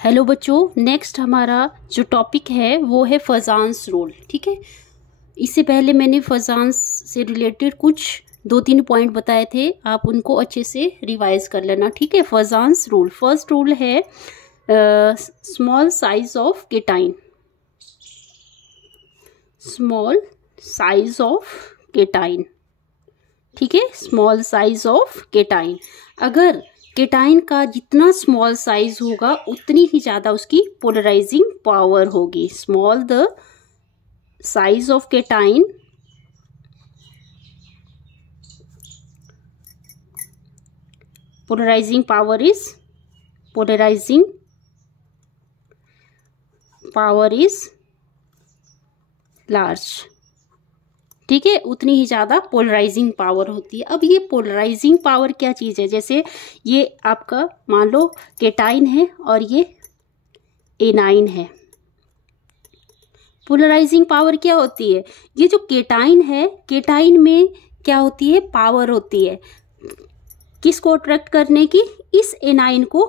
Hello बच्चों, next हमारा जो टॉपिक है वो है फजान्स रूल। ठीक है, इससे पहले मैंने फजान्स से रिलेटेड कुछ 2-3 पॉइंट बताए थे, आप उनको अच्छे से रिवाइज कर लेना। ठीक है, फजान्स रूल, फर्स्ट रूल है small size of cation. Small size of cation, ठीक है, स्मॉल साइज ऑफ केटाइन। अगर केटाइन का जितना स्मॉल साइज होगा उतनी ही ज्यादा उसकी पोलराइजिंग पावर होगी। Small the size of cation, polarising power is large. ठीक है, उतनी ही ज्यादा पोलराइजिंग पावर होती है। अब ये पोलराइजिंग पावर क्या चीज है? जैसे ये आपका मान लो केटाइन है और ये एनाइन है। पोलराइजिंग पावर क्या होती है? ये जो केटाइन है, केटाइन में क्या होती है? पावर होती है किसको अट्रैक्ट करने की? इस एनाइन को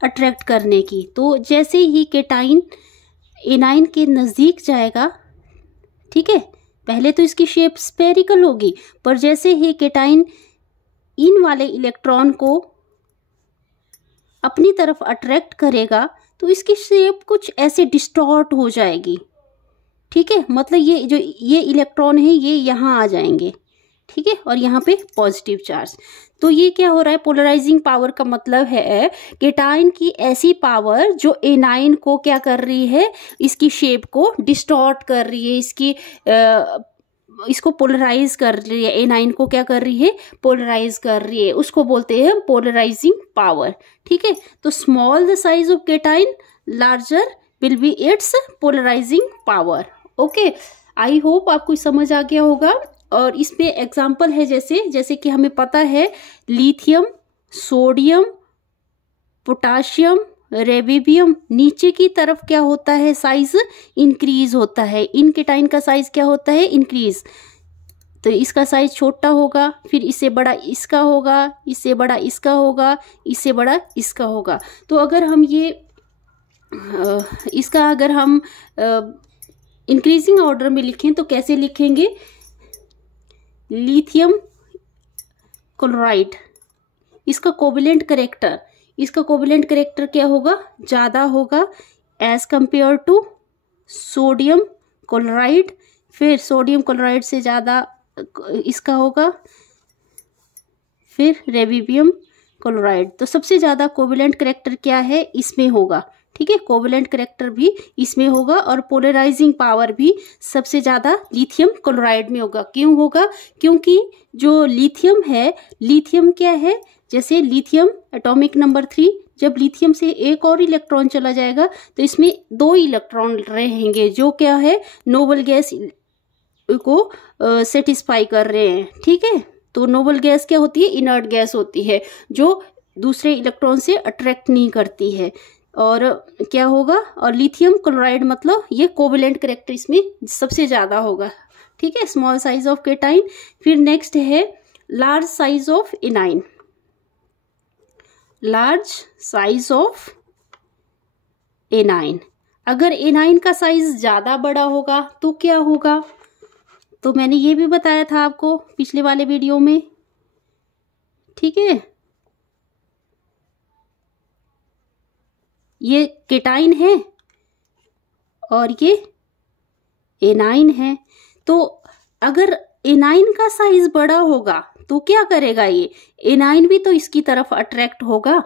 अट्रैक्ट करने की। तो जैसे ही केटाइन एनाइन के नजदीक जाएगा, ठीक है, पहले तो इसकी शेप स्फेरिकल होगी, पर जैसे ही केटाइन इन वाले इलेक्ट्रॉन को अपनी तरफ अट्रैक्ट करेगा तो इसकी शेप कुछ ऐसे डिस्टॉर्ट हो जाएगी। ठीक है, मतलब ये इलेक्ट्रॉन है, ये यहाँ आ जाएंगे। ठीक है, और यहाँ पे पॉजिटिव चार्ज। तो ये क्या हो रहा है? पोलराइजिंग पावर का मतलब है केटाइन की ऐसी पावर जो एनाइन को क्या कर रही है? इसकी शेप को डिस्टॉर्ट कर रही है, इसको पोलराइज कर रही है। एनाइन को क्या कर रही है? पोलराइज कर रही है। उसको बोलते हैं पोलराइजिंग पावर। ठीक है, तो small the size of cation, larger will be its polarising power. Okay, I hope आपको समझ आ गया होगा। और इसमें एग्जाम्पल है जैसे कि हमें पता है लिथियम, सोडियम, पोटाशियम, रेबियम, नीचे की तरफ क्या होता है? साइज इंक्रीज होता है। इन केटाइन का साइज क्या होता है? इंक्रीज। तो इसका साइज छोटा होगा, फिर इससे बड़ा इसका होगा, इससे बड़ा इसका होगा, इससे बड़ा इसका होगा। तो अगर हम अगर हम इंक्रीजिंग ऑर्डर में लिखें तो कैसे लिखेंगे? लिथियम क्लोराइड, इसका कोवेलेंट करेक्टर क्या होगा? ज्यादा होगा as compare to sodium chloride. फिर सोडियम क्लोराइड से ज्यादा इसका होगा, फिर रेबियम क्लोराइड। तो सबसे ज्यादा कोवेलेंट करेक्टर क्या है? इसमें होगा। ठीक है, कोवेलेंट करेक्टर भी इसमें होगा और पोलराइजिंग पावर भी सबसे ज्यादा लिथियम क्लोराइड में होगा। क्यों होगा? क्योंकि जो लिथियम है, लिथियम क्या है? जैसे लिथियम एटॉमिक नंबर 3, जब लिथियम से एक और इलेक्ट्रॉन चला जाएगा तो इसमें 2 इलेक्ट्रॉन रहेंगे जो क्या है? नोबल गैस को सेटिस्फाई कर रहे हैं। ठीक है, तो नोबल गैस क्या होती है? इनर्ट गैस होती है जो दूसरे इलेक्ट्रॉन से अट्रैक्ट नहीं करती है। और क्या होगा? और लिथियम क्लोराइड मतलब ये कोवेलेंट करेक्टर इसमें सबसे ज्यादा होगा। ठीक है, स्मॉल साइज ऑफ केटाइन। फिर नेक्स्ट है large size of anion. Large size of anion, अगर एनाइन का साइज ज्यादा बड़ा होगा तो क्या होगा? तो मैंने ये भी बताया था आपको पिछले वाले वीडियो में। ठीक है, ये केटाइन है और ये एनाइन है। तो अगर एनाइन का साइज बड़ा होगा तो क्या करेगा? ये एनाइन भी तो इसकी तरफ अट्रैक्ट होगा।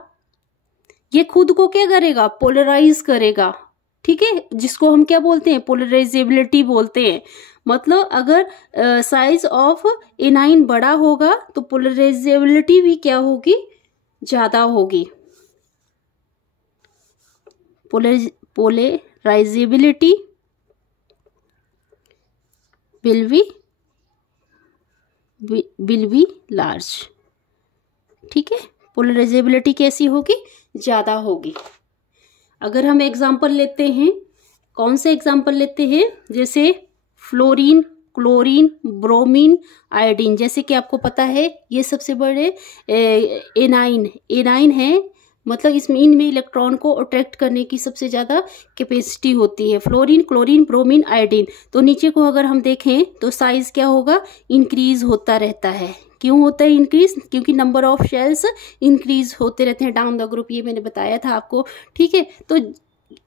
ये खुद को क्या करेगा? पोलराइज करेगा। ठीक है, जिसको हम क्या बोलते हैं? पोलराइजेबिलिटी बोलते हैं। मतलब अगर साइज ऑफ एनाइन बड़ा होगा तो पोलराइजेबिलिटी भी क्या होगी? ज्यादा होगी। Polarisability will be large. ठीक है, पोलराइजेबिलिटी कैसी होगी? ज्यादा होगी। अगर हम एग्जांपल लेते हैं, कौन से एग्जांपल लेते हैं? जैसे फ्लोरीन, क्लोरीन, ब्रोमीन, आयोडीन। जैसे कि आपको पता है ये सबसे बड़े एनाइन है मतलब इसमें इनमें इलेक्ट्रॉन को अट्रैक्ट करने की सबसे ज़्यादा कैपेसिटी होती है। फ्लोरीन, क्लोरीन, ब्रोमीन, आयोडीन, तो नीचे को अगर हम देखें तो साइज क्या होगा, इंक्रीज होता रहता है। क्यों होता है इंक्रीज? क्योंकि नंबर ऑफ शेल्स इंक्रीज होते रहते हैं डाउन द ग्रुप, ये मैंने बताया था आपको, ठीक है। तो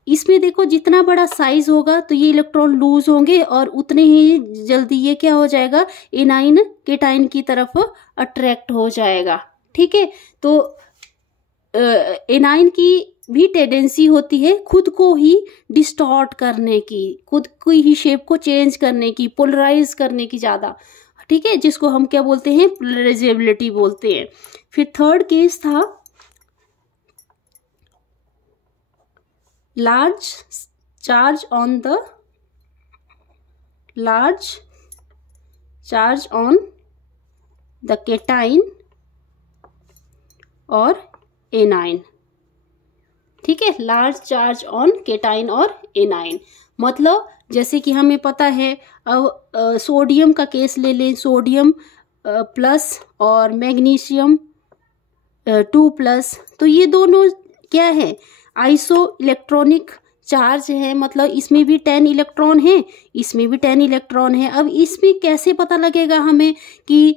इसमें देखो जितना बड़ा साइज होगा तो ये इलेक्ट्रॉन लूज होंगे और उतने ही जल्दी ये क्या हो जाएगा, एनाइन केटाइन की तरफ अट्रैक्ट हो जाएगा, ठीक है। तो एनाइन की भी टेंडेंसी होती है खुद को ही डिस्टॉर्ट करने की, खुद की ही शेप को चेंज करने की, पोलराइज करने की ज़्यादा, ठीक है, जिसको हम क्या बोलते हैं, पोलराइजेबिलिटी बोलते हैं। फिर थर्ड केस था large charge on the cation और एनाइन, ठीक है, लार्ज चार्ज ऑन केटाइन और एनाइन। मतलब जैसे कि हमें पता है, अब सोडियम का केस ले लें, सोडियम प्लस और मैग्नीशियम 2+, तो ये दोनों क्या है, आइसो इलेक्ट्रॉनिक चार्ज है, मतलब इसमें भी 10 इलेक्ट्रॉन है, इसमें भी 10 इलेक्ट्रॉन है। अब इसमें कैसे पता लगेगा हमें कि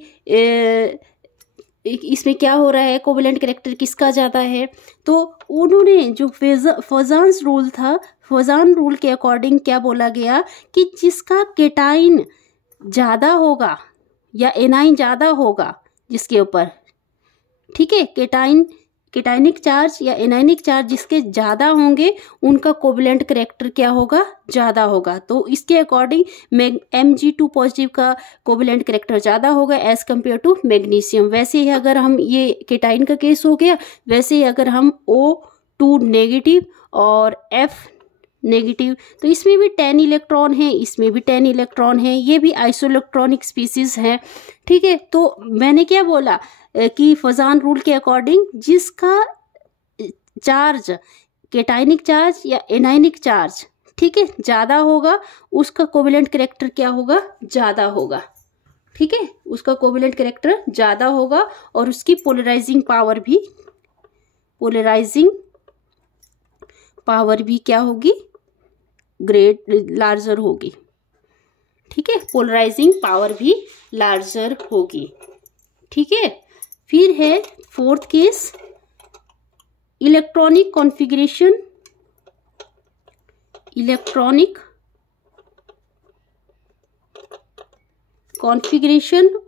इसमें क्या हो रहा है, कोवेलेंट कैरेक्टर किसका ज़्यादा है? तो उन्होंने जो फजान्स रूल था, फजान रूल के अकॉर्डिंग क्या बोला गया कि जिसका केटाइन ज़्यादा होगा या एनाइन ज़्यादा होगा जिसके ऊपर, ठीक है, केटाइनिक चार्ज या एनाइनिक चार्ज जिसके ज़्यादा होंगे उनका कोवेलेंट कैरेक्टर क्या होगा, ज़्यादा होगा। तो इसके अकॉर्डिंग Mg2 पॉजिटिव का कोवेलेंट कैरेक्टर ज़्यादा होगा एज कम्पेयर टू मैग्नीशियम। वैसे ही अगर हम, ये केटाइन का केस हो गया, वैसे ही अगर हम O2 नेगेटिव और F नेगेटिव, तो इसमें भी 10 इलेक्ट्रॉन है, इसमें भी 10 इलेक्ट्रॉन है, ये भी आइसोइलेक्ट्रॉनिक स्पीसीज है, ठीक है। तो मैंने क्या बोला कि फजान रूल के अकॉर्डिंग जिसका चार्ज, केटाइनिक चार्ज या एनाइनिक चार्ज, ठीक है, ज़्यादा होगा उसका कोवेलेंट कैरेक्टर क्या होगा, ज़्यादा होगा, ठीक है, उसका कोवेलेंट कैरेक्टर ज़्यादा होगा और उसकी पोलराइजिंग पावर भी क्या होगी, लार्जर होगी, ठीक है, पोलराइजिंग पावर भी लार्जर होगी, ठीक है। फिर है fourth case, electronic configuration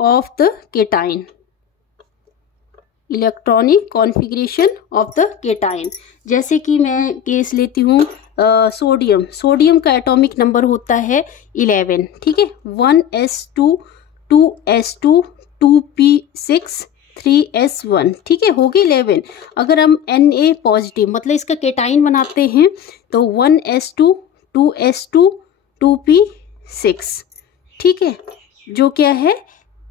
of the cation, electronic configuration of the cation. जैसे कि मैं केस लेती हूँ सोडियम का एटॉमिक नंबर होता है 11, ठीक है, 1s2 2s2 2p6 3s1, ठीक है, हो गई 11। अगर हम Na पॉजिटिव मतलब इसका केटाइन बनाते हैं तो 1s2 2s2 2p6, ठीक है, जो क्या है,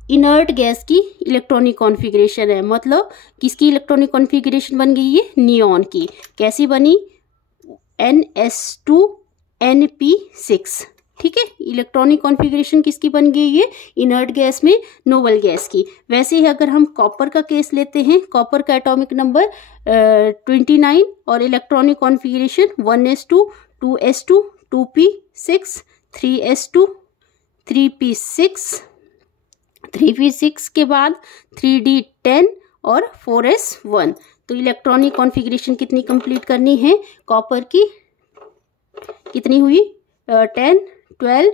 इनर्ट गैस की इलेक्ट्रॉनिक कॉन्फ़िगरेशन है। मतलब किसकी इलेक्ट्रॉनिक कॉन्फ़िगरेशन बन गई है, नियॉन की। कैसी बनी, NS2 NP6, ठीक है, इलेक्ट्रॉनिक कॉन्फ़िगरेशन किसकी बन गई है, इनर्ट गैस में नोबल गैस की। वैसे ही अगर हम कॉपर का केस लेते हैं, कॉपर का एटॉमिक नंबर 29 और electronic configuration 1s2 2s2 2p6 3s2 3p6, 3p6 के बाद 3d10 और 4s1। तो इलेक्ट्रॉनिक कॉन्फ़िगरेशन कितनी कंप्लीट करनी है, कॉपर की कितनी हुई, 10 12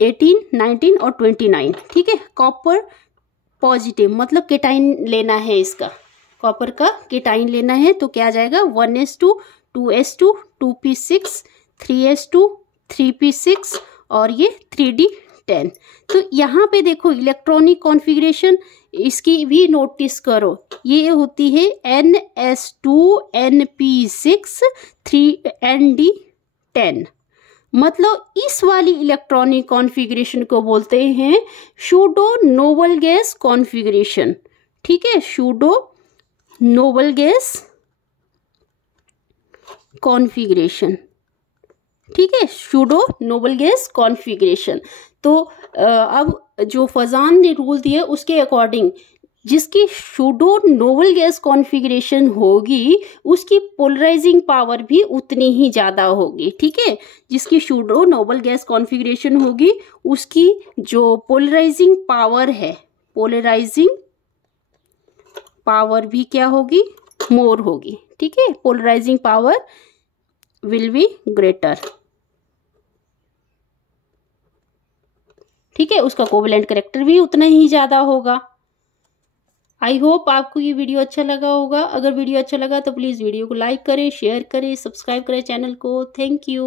18 19 और 29, ठीक है। कॉपर पॉजिटिव मतलब केटाइन लेना है, इसका कॉपर का केटाइन लेना है, तो क्या आ जाएगा, 1s2 2s2 2p6 3s2 3p6 और ये 3d10। तो यहाँ पे देखो इलेक्ट्रॉनिक कॉन्फ़िगरेशन इसकी भी नोटिस करो, ये होती है NS2 NP6 3ND10। मतलब इस वाली इलेक्ट्रॉनिक कॉन्फ़िगरेशन को बोलते हैं सूडो नोबल गैस कॉन्फ़िगरेशन, ठीक है, सूडो नोबल गैस कॉन्फ़िगरेशन, ठीक है, सूडो नोबल गैस कॉन्फ़िगरेशन। तो अब जो फजान ने रूल दिया उसके अकॉर्डिंग जिसकी सूडो नोबल गैस कॉन्फ़िगरेशन होगी उसकी पोलराइजिंग पावर भी उतनी ही ज़्यादा होगी। ठीक है, जिसकी सूडो नोबल गैस कॉन्फ़िगरेशन होगी उसकी जो पोलराइजिंग पावर है, पोलराइजिंग पावर भी क्या होगी, मोर होगी। ठीक है, polarising power will be greater. ठीक है, उसका कोवेलेंट कैरेक्टर भी उतना ही ज़्यादा होगा। आई होप आपको ये वीडियो अच्छा लगा होगा। अगर वीडियो अच्छा लगा तो प्लीज़ वीडियो को लाइक करें, शेयर करें, सब्सक्राइब करें चैनल को। Thank you.